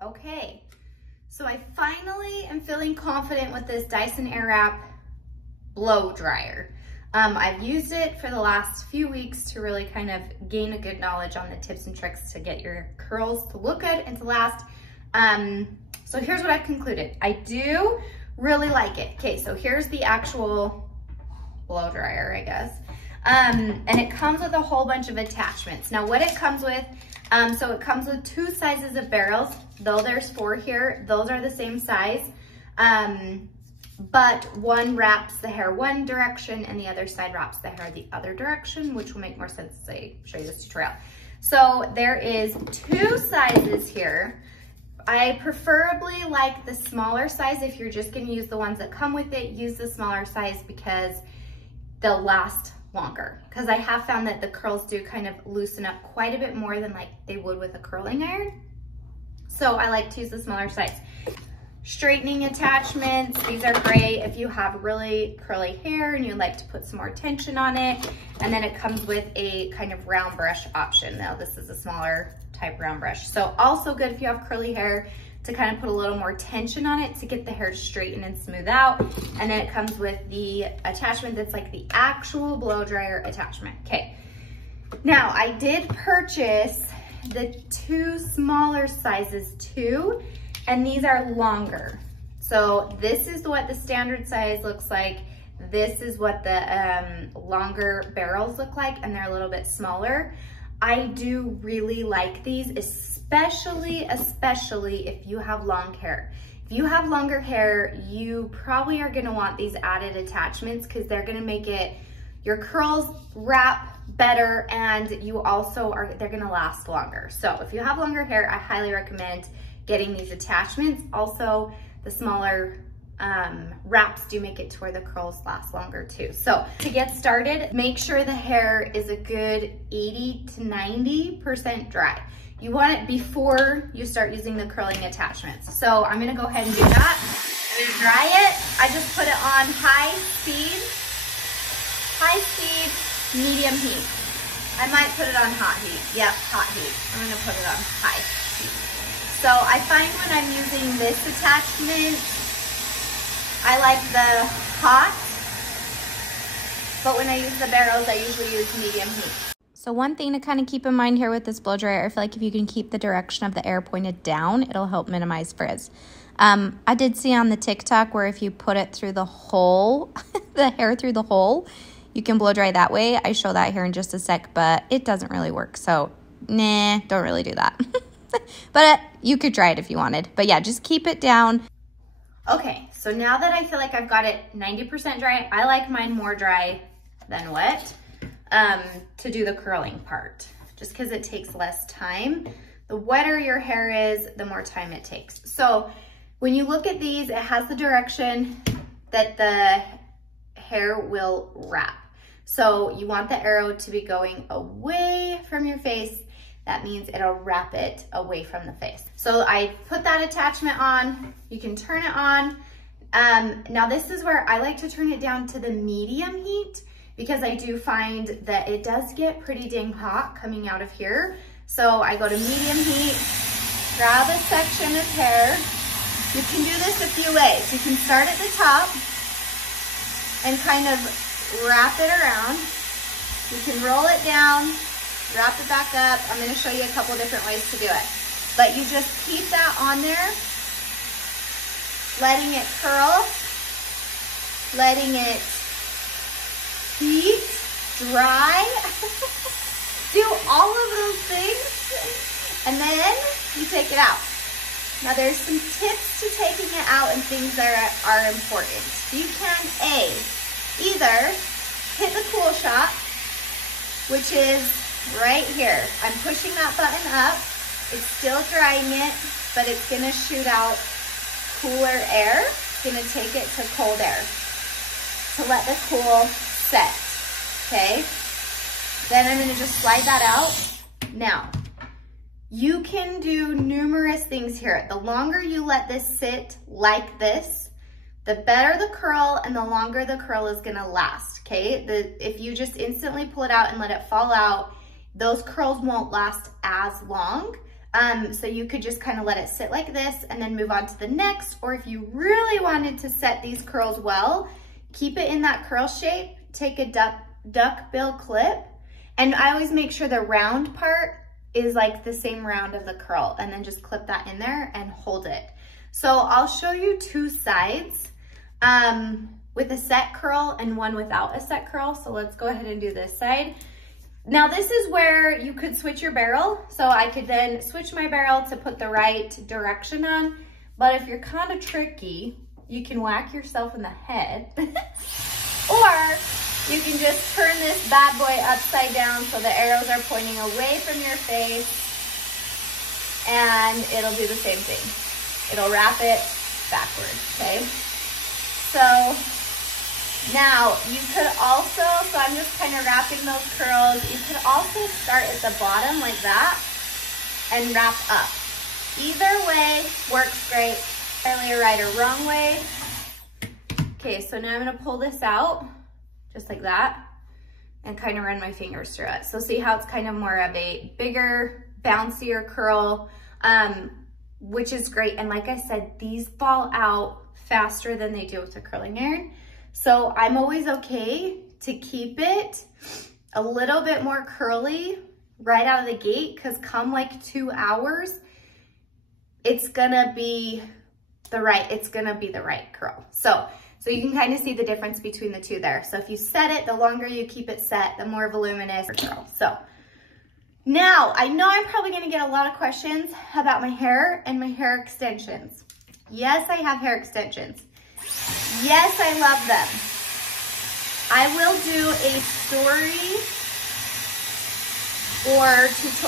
Okay, so I finally am feeling confident with this Dyson Airwrap blow dryer. I've used it for the last few weeks to really kind of gain a good knowledge on the tips and tricks to get your curls to look good and to last. So here's what I've concluded. I do really like it. Okay, so here's the actual blow dryer, I guess. And it comes with a whole bunch of attachments. Now what it comes with, so it comes with 2 sizes of barrels, though there's 4 here. Those are the same size, but one wraps the hair one direction and the other side wraps the hair the other direction, which will make more sense as I show you this tutorial. So there is 2 sizes here. I preferably like the smaller size. If you're just gonna use the ones that come with it, use the smaller size because they'll last longer. Because I have found that the curls do kind of loosen up quite a bit more than like they would with a curling iron. So I like to use the smaller size. Straightening attachments, these are great if you have really curly hair and you'd like to put some more tension on it. And then it comes with a kind of round brush option. Now this is a smaller type round brush. So also good if you have curly hair to kind of put a little more tension on it to get the hair to straighten and smooth out. And then it comes with the attachment that's like the actual blow dryer attachment. Okay, now I did purchase the 2 smaller sizes too, and these are longer. So this is what the standard size looks like. This is what the longer barrels look like, and they're a little bit smaller. I do really like these, especially if you have long hair. If you have longer hair, you probably are gonna want these added attachments because they're gonna make your curls wrap better, and you also they're gonna last longer. So if you have longer hair, I highly recommend getting these attachments. Also, the smaller wraps do make it to where the curls last longer too. So to get started, make sure the hair is a good 80 to 90% dry. You want it before you start using the curling attachments. So I'm gonna go ahead and do that. I'm gonna dry it. I just put it on high speed, medium heat. I might put it on hot heat. Yep, hot heat. I'm gonna put it on high heat. So I find when I'm using this attachment, I like the hot, but when I use the barrels, I usually use medium heat. So one thing to kind of keep in mind here with this blow dryer, I feel like if you can keep the direction of the air pointed down, it'll help minimize frizz. I did see on the TikTok where if you put it through the hole, the hair through the hole, you can blow dry that way. I show that here in just a sec, but it doesn't really work. So nah, don't really do that. But you could try it if you wanted. But yeah, just keep it down. Okay, so now that I feel like I've got it 90% dry, I like mine more dry than wet to do the curling part, just because it takes less time. The wetter your hair is, the more time it takes. So when you look at these, it has the direction that the hair will wrap. So you want the arrow to be going away from your face. That means it'll wrap it away from the face. So I put that attachment on. You can turn it on. Now this is where I like to turn it down to the medium heat because I do find that it does get pretty dang hot coming out of here. So I go to medium heat, grab a section of hair. You can do this a few ways. You can start at the top and kind of wrap it around. You can roll it down, wrap it back up. I'm gonna show you a couple different ways to do it. But you just keep that on there, letting it curl, letting it heat, dry, do all of those things, and then you take it out. Now there's some tips to taking it out and things that are important. You can either hit the cool shot, which is right here. I'm pushing that button up. It's still drying it, but it's gonna shoot out cooler air. It's gonna take it to cold air to let the cool set, okay? Then I'm gonna just slide that out. Now, you can do numerous things here. The longer you let this sit like this, the better the curl and the longer the curl is gonna last, okay? If you just instantly pull it out and let it fall out, those curls won't last as long. So you could just kind of let it sit like this and then move on to the next. Or if you really wanted to set these curls well, keep it in that curl shape, take a duck bill clip, and I always make sure the round part is like the same round of the curl, and then just clip that in there and hold it. So I'll show you two sides with a set curl and one without a set curl. So let's go ahead and do this side. Now this is where you could switch your barrel. So I could then switch my barrel to put the right direction on. But if you're kind of tricky, you can whack yourself in the head. Or you can just turn this bad boy upside down so the arrows are pointing away from your face, and it'll do the same thing. It'll wrap it backwards, okay? So now you could also, so I'm just kind of wrapping those curls. You could also start at the bottom like that and wrap up. Either way works great, entirely a right or wrong way. Okay, so now I'm gonna pull this out just like that and kind of run my fingers through it. So see how it's kind of more of a bigger, bouncier curl, which is great. And like I said, these fall out faster than they do with the curling iron. So I'm always okay to keep it a little bit more curly right out of the gate, because come like 2 hours, it's gonna be the right curl. So you can kind of see the difference between the two there. So if you set it, the longer you keep it set, the more voluminous curl. So now I know I'm probably gonna get a lot of questions about my hair and my hair extensions. Yes, I have hair extensions. Yes, I love them. I will do a story or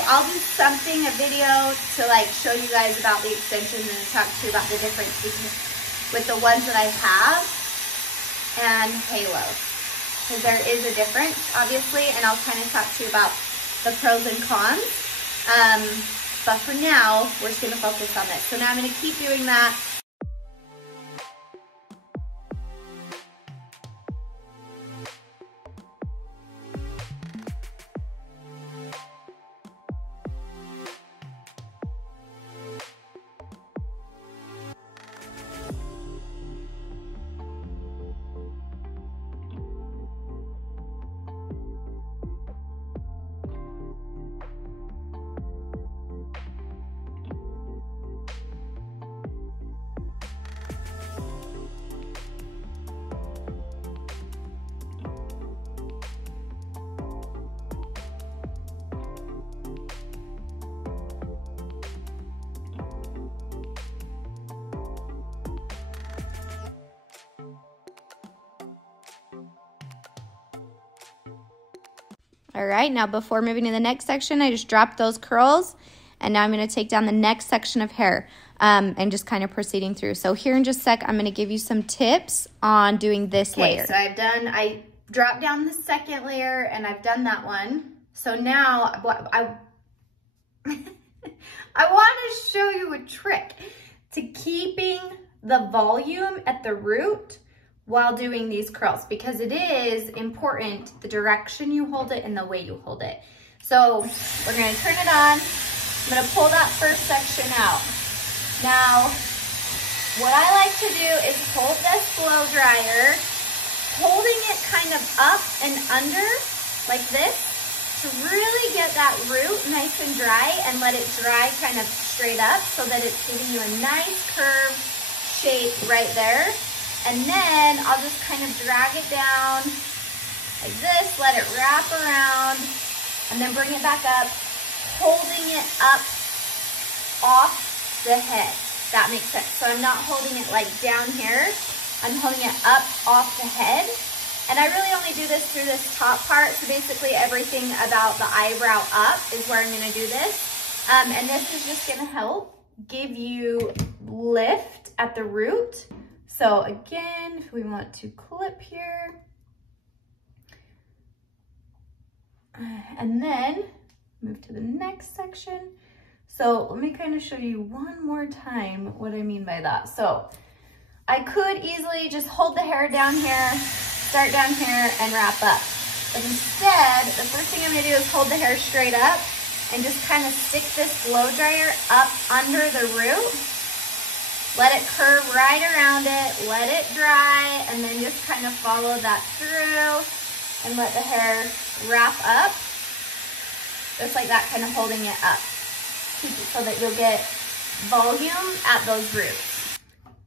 I'll do something, a video to like show you guys about the extensions and talk to you about the difference with the ones that I have and halos, because there is a difference, obviously, and I'll kind of talk to you about the pros and cons. But for now, we're just gonna focus on this. So now I'm gonna keep doing that. All right, now before moving to the next section, I just dropped those curls, and now I'm gonna take down the next section of hair and just kind of proceeding through. So here in just a sec, I'm gonna give you some tips on doing this layer. So I dropped down the second layer and I've done that one. So now I want to show you a trick to keeping the volume at the root while doing these curls, because it is important the direction you hold it and the way you hold it. So we're gonna turn it on. I'm gonna pull that first section out. Now, what I like to do is hold this blow dryer, holding it kind of up and under like this to really get that root nice and dry, and let it dry kind of straight up so that it's giving you a nice curved shape right there. And then I'll just kind of drag it down like this, let it wrap around, and then bring it back up, holding it up off the head. That makes sense. So I'm not holding it like down here. I'm holding it up off the head. And I really only do this through this top part. So basically everything about the eyebrow up is where I'm gonna do this. And this is just gonna help give you lift at the root. So again, if we want to clip here, and then move to the next section. So let me kind of show you one more time what I mean by that. So I could easily just hold the hair down here, start down here, and wrap up. But instead, the first thing I'm gonna do is hold the hair straight up and just kind of stick this blow dryer up under the root. Let it curve right around it, let it dry, and then just kind of follow that through and let the hair wrap up. Just like that, kind of holding it up. Keep it so that you'll get volume at those roots.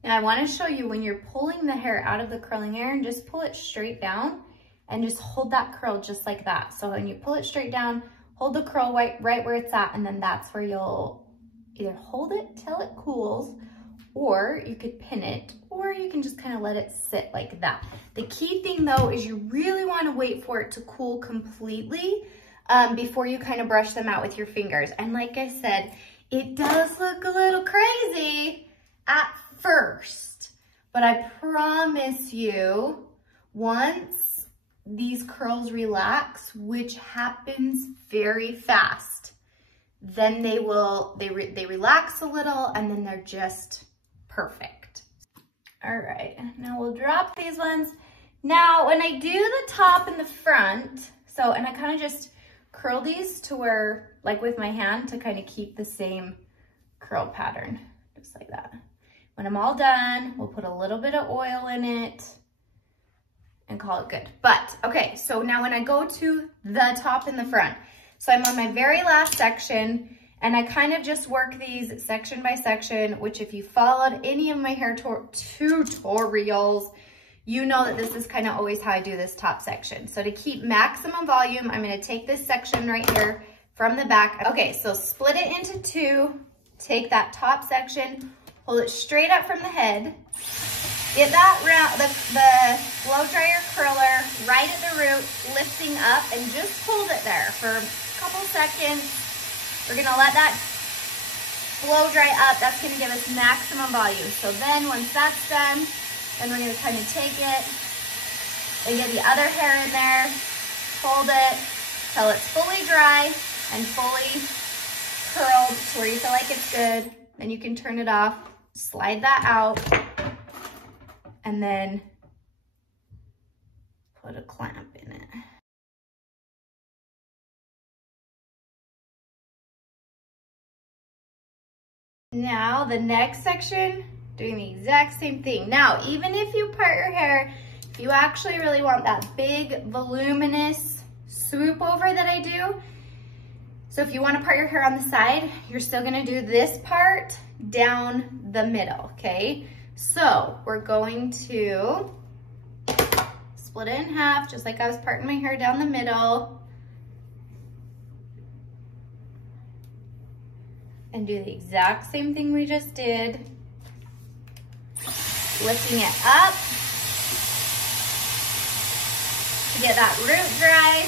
And I want to show you when you're pulling the hair out of the curling iron, just pull it straight down and just hold that curl just like that. So when you pull it straight down, hold the curl right where it's at, and then that's where you'll either hold it till it cools, or you could pin it, or you can just kind of let it sit like that. The key thing though is you really want to wait for it to cool completely before you kind of brush them out with your fingers. And like I said, it does look a little crazy at first, but I promise you, once these curls relax, which happens very fast, then they relax a little, and then they're just perfect. All right, now we'll drop these ones. Now, when I do the top and the front, and I kind of just curl these to where, like with my hand, to kind of keep the same curl pattern, just like that. When I'm all done, we'll put a little bit of oil in it and call it good. But, okay, so now when I go to the top and the front, so I'm on my very last section, and I kind of just work these section by section, which if you followed any of my hair tutorials, you know that this is kind of always how I do this top section. So to keep maximum volume, I'm gonna take this section right here from the back. Okay, so split it into two, take that top section, hold it straight up from the head, get that round, the blow dryer curler right at the root, lifting up, and just hold it there for a couple seconds. We're gonna let that blow dry up. That's gonna give us maximum volume. So then once that's done, then we're gonna kind of take it and get the other hair in there, hold it till it's fully dry and fully curled to where you feel like it's good. Then you can turn it off, slide that out, and then put a clamp in it. Now the next section, doing the exact same thing. Now, even if you part your hair, if you actually really want that big voluminous swoop over that I do, so if you want to part your hair on the side, you're still gonna do this part down the middle, okay? So we're going to split it in half, just like I was parting my hair down the middle. And do the exact same thing we just did. Lifting it up to get that root dry,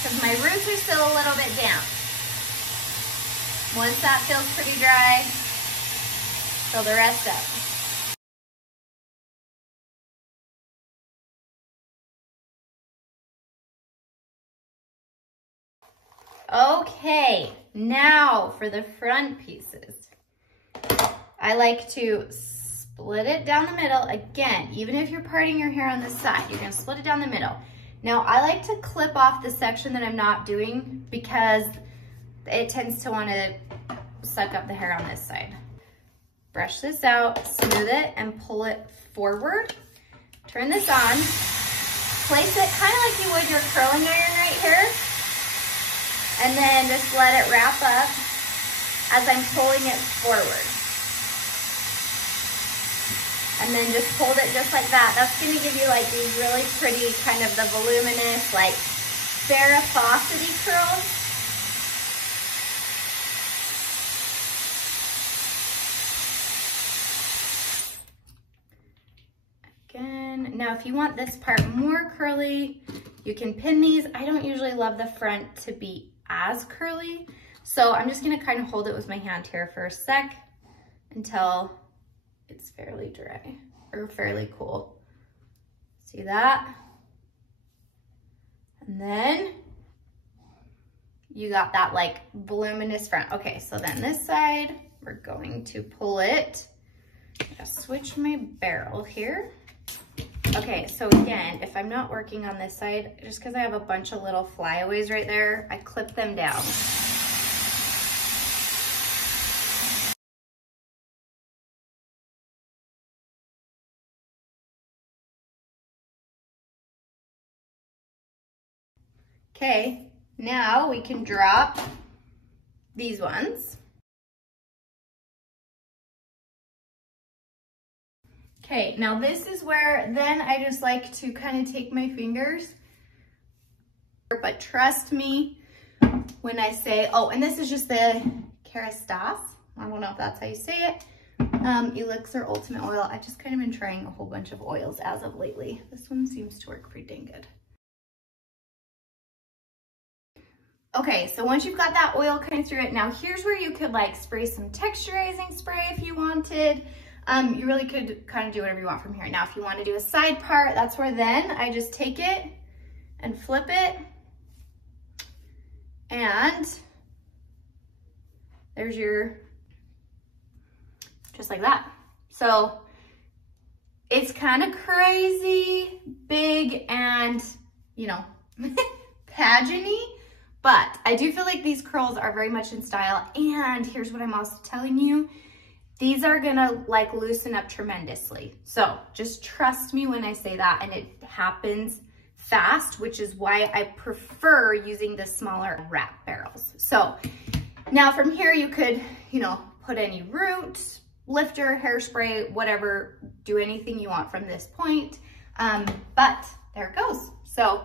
because my roots are still a little bit damp. Once that feels pretty dry, fill the rest up. Okay, now for the front pieces. I like to split it down the middle. Again, even if you're parting your hair on the side, you're gonna split it down the middle. Now, I like to clip off the section that I'm not doing because it tends to wanna suck up the hair on this side. Brush this out, smooth it, and pull it forward. Turn this on. Place it kind of like you would your curling iron right here. And then just let it wrap up as I'm pulling it forward. And then just hold it just like that. That's gonna give you like these really pretty kind of the voluminous, like Farrah Fawcett-y curls. Again, now if you want this part more curly, you can pin these. I don't usually love the front to be as curly, so I'm just gonna kind of hold it with my hand here for a sec until it's fairly dry or fairly cool. See that? And then you got that like voluminous front. Okay, so then this side, we're going to pull it. I'm gonna switch my barrel here. Okay, so again, if I'm not working on this side, just because I have a bunch of little flyaways right there, I clip them down. Okay, now we can drop these ones. Okay, now this is where then I just like to kind of take my fingers, but trust me when I say, oh, and this is just the Kerastase. I don't know if that's how you say it. Elixir Ultimate Oil. I've just kind of been trying a whole bunch of oils as of lately. This one seems to work pretty dang good. Okay, so once you've got that oil coming through it, now here's where you could like spray some texturizing spray if you wanted. You really could kind of do whatever you want from here. Now, if you want to do a side part, that's where then I just take it and flip it. And there's your, just like that. So it's kind of crazy, big, and, you know, pageant-y. But I do feel like these curls are very much in style. And here's what I'm also telling you. These are gonna like loosen up tremendously. So just trust me when I say that, and it happens fast, which is why I prefer using the smaller wrap barrels. So now from here you could, you know, put any root, lifter, hairspray, whatever, do anything you want from this point. But there it goes. So